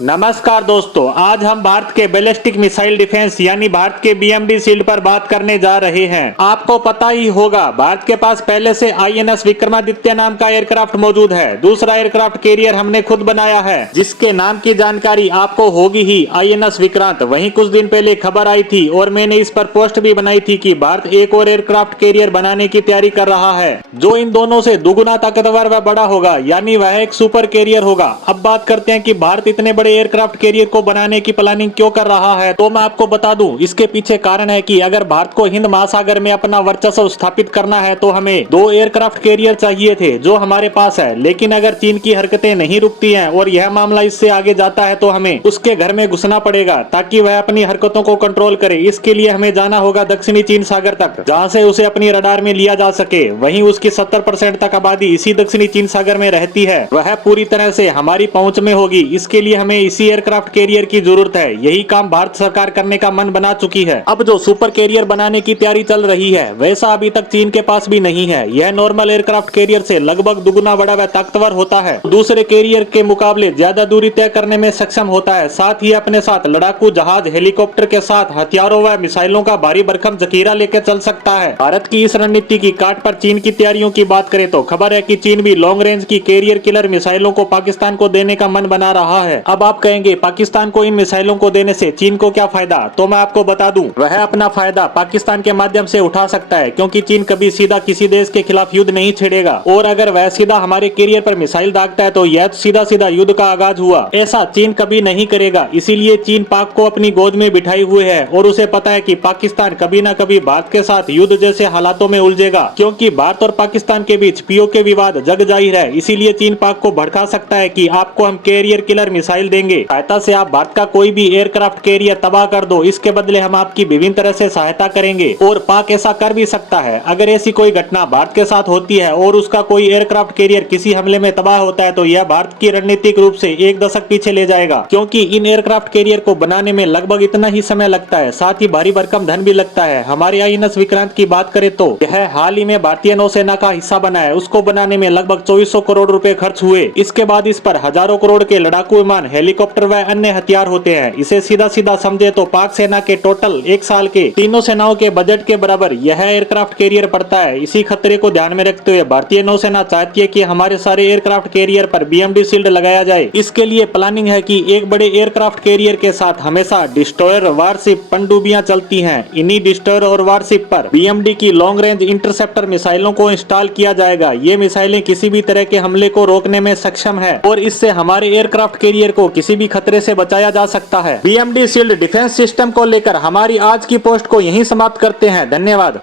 नमस्कार दोस्तों, आज हम भारत के बैलिस्टिक मिसाइल डिफेंस यानी भारत के बीएमडी शील्ड पर बात करने जा रहे हैं। आपको पता ही होगा, भारत के पास पहले से आईएनएस विक्रमादित्य नाम का एयरक्राफ्ट मौजूद है। दूसरा एयरक्राफ्ट कैरियर हमने खुद बनाया है, जिसके नाम की जानकारी आपको होगी ही, आईएनएस विक्रांत। वहीं कुछ दिन पहले खबर आई थी और मैंने इस पर पोस्ट भी बनाई थी कि भारत एक और एयरक्राफ्ट कैरियर बनाने की तैयारी कर रहा है, जो इन दोनों से दुगुना ताकतवर व बड़ा होगा, यानी वह एक सुपर कैरियर होगा। अब बात करते हैं कि भारत इतने बड़े एयरक्राफ्ट कैरियर को बनाने की प्लानिंग क्यों कर रहा है। तो मैं आपको बता दूं, इसके पीछे कारण है कि अगर भारत को हिंद महासागर में अपना वर्चस्व स्थापित करना है तो हमें 2 एयरक्राफ्ट कैरियर चाहिए थे, जो हमारे पास है। लेकिन अगर चीन की हरकतें नहीं रुकती हैं और यह मामला इससे आगे जाता है तो हमें उसके घर में घुसना पड़ेगा, ताकि वह अपनी हरकतों को कंट्रोल करे। इसके लिए हमें जाना होगा दक्षिणी चीन सागर तक, जहां से उसे अपनी रडार में लिया जा सके। वहीं उसकी 70% तक आबादी इसी दक्षिणी चीन सागर में रहती है, वह पूरी तरह से हमारी पहुंच में होगी। इसके लिए हमें इसी एयरक्राफ्ट कैरियर की जरूरत है। यही काम भारत सरकार करने का मन बना चुकी है। अब जो सुपर कैरियर बनाने की तैयारी चल रही है, वैसा अभी तक चीन के पास भी नहीं है। यह नॉर्मल एयरक्राफ्ट कैरियर से लगभग दुगुना बड़ा व ताकतवर होता है, दूसरे कैरियर के मुकाबले ज्यादा दूरी तय करने में सक्षम होता है। साथ ही अपने साथ लड़ाकू जहाज, हेलीकॉप्टर के साथ हथियारों व मिसाइलों का भारी भरकम जखीरा लेकर चल सकता है। भारत की इस रणनीति की काट पर चीन की तैयारियों की बात करें तो खबर है कि चीन भी लॉन्ग रेंज की कैरियर किलर मिसाइलों को पाकिस्तान को देने का मन बना रहा है। अब आप कहेंगे, पाकिस्तान को इन मिसाइलों को देने से चीन को क्या फायदा? तो मैं आपको बता दूं, वह अपना फायदा पाकिस्तान के माध्यम से उठा सकता है, क्योंकि चीन कभी सीधा किसी देश के खिलाफ युद्ध नहीं छेड़ेगा। और अगर वह सीधा हमारे कैरियर पर मिसाइल दागता है तो यह सीधा सीधा युद्ध का आगाज हुआ। ऐसा चीन कभी नहीं करेगा। इसीलिए चीन पाक को अपनी गोद में बिठाई हुए है और उसे पता है कि पाकिस्तान कभी न कभी भारत के साथ युद्ध जैसे हालातों में उलझेगा, क्योंकि भारत और पाकिस्तान के बीच पीओके विवाद जग जाहिर है। इसीलिए चीन पाक को भड़का सकता है कि आपको हम कैरियर किलर मिसाइल देंगे, सहायता से आप भारत का कोई भी एयरक्राफ्ट कैरियर तबाह कर दो, इसके बदले हम आपकी विभिन्न तरह से सहायता करेंगे। और पाक ऐसा कर भी सकता है। अगर ऐसी कोई घटना भारत के साथ होती है और उसका कोई एयरक्राफ्ट कैरियर किसी हमले में तबाह होता है, तो यह भारत की रणनीतिक रूप से 1 दशक पीछे ले जाएगा, क्योंकि इन एयरक्राफ्ट कैरियर को बनाने में लगभग इतना ही समय लगता है, साथ ही भारी भरकम धन भी लगता है। हमारे आईएनएस विक्रांत की बात करें तो यह हाल ही में भारतीय नौसेना का हिस्सा बना है। उसको बनाने में लगभग 2400 करोड़ रुपए खर्च हुए। इसके बाद इस पर हजारों करोड़ के लड़ाकू विमान, हेलीकॉप्टर व अन्य हथियार होते हैं। इसे सीधा सीधा समझे तो पाक सेना के टोटल 1 साल के तीनों सेनाओं के बजट के बराबर यह एयरक्राफ्ट कैरियर पड़ता है। इसी खतरे को ध्यान में रखते हुए भारतीय नौसेना चाहती है कि हमारे सारे एयरक्राफ्ट कैरियर पर बीएमडी शील्ड लगाया जाए। इसके लिए प्लानिंग है कि एक बड़े एयरक्राफ्ट कैरियर के साथ हमेशा डिस्ट्रॉयर, वारशिप, पनडुब्बियां चलती हैं। इन्हीं डिस्ट्रॉयर और वारशिप पर बीएमडी की लॉन्ग रेंज इंटरसेप्टर मिसाइलों को इंस्टॉल किया जाएगा। ये मिसाइलें किसी भी तरह के हमले को रोकने में सक्षम है और इससे हमारे एयरक्राफ्ट कैरियर को किसी भी खतरे से बचाया जा सकता है। बीएमडी शील्ड डिफेंस सिस्टम को लेकर हमारी आज की पोस्ट को यहीं समाप्त करते हैं। धन्यवाद।